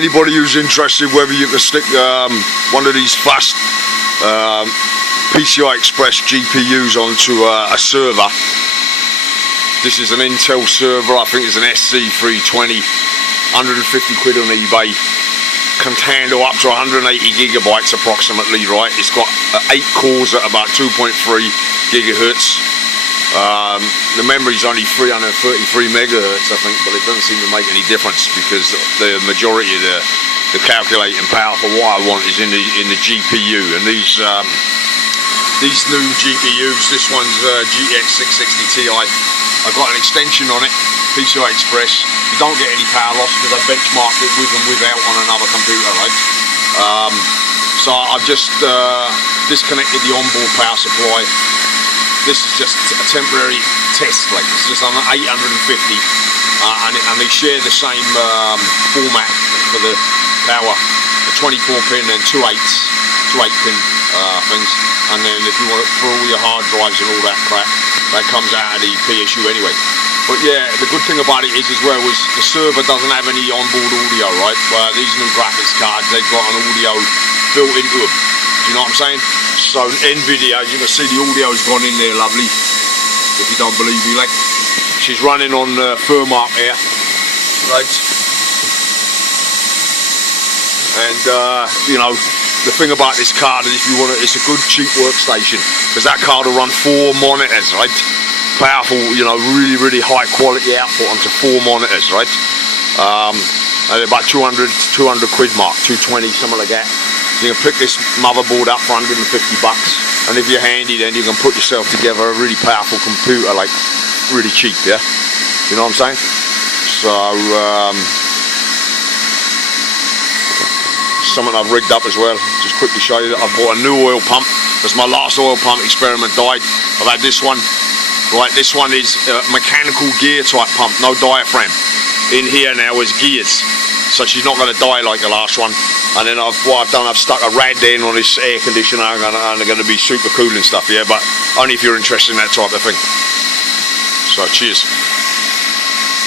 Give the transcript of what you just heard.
anybody who's interested, whether you can stick one of these fast PCI Express GPUs onto a server. This is an Intel server, I think it's an SC320, 150 quid on eBay. Can handle up to 180 gigabytes approximately, right? It's got 8 cores at about 2.3 gigahertz. The memory's only 333 megahertz, I think, but it doesn't seem to make any difference because the majority of the calculating power for what I want is in the GPU. And these new GPUs, this one's GTX 660 Ti. I've got an extension on it, PCI Express. You don't get any power loss because I benchmarked it with and without on another computer, right? So I've just disconnected the onboard power supply. This is just a temporary test, like it's just on 850, and they share the same format for the power, the 24 pin and two 8-pin things, and then if you want it for all your hard drives and all that crap, that comes out of the PSU anyway. But yeah, the good thing about it is as well is the server doesn't have any onboard audio, right? But these new graphics cards, they've got an audio built into them. Do you know what I'm saying? So NVIDIA, you can see the audio's gone in there, lovely. If you don't believe me, like, she's running on Firmark here, right? And you know, the thing about this card is if you want it, it's a good cheap workstation because that card will run 4 monitors, right? Powerful, you know, really high quality output onto 4 monitors, right? And about 200 quid mark, 220, something like that. You can pick this motherboard up for 150 bucks, and if you're handy, then you can put yourself together a really powerful computer, like really cheap, yeah. You know what I'm saying? So something I've rigged up as well. Just quickly show you that I bought a new oil pump because my last oil pump experiment died. I've had this one. Right, this one is a mechanical gear type pump, no diaphragm. In here now is gears, so she's not going to die like the last one. And then what I've done, I've stuck a rad in on this air conditioner, and they're going to be super cool and stuff, yeah, but only if you're interested in that type of thing. So cheers.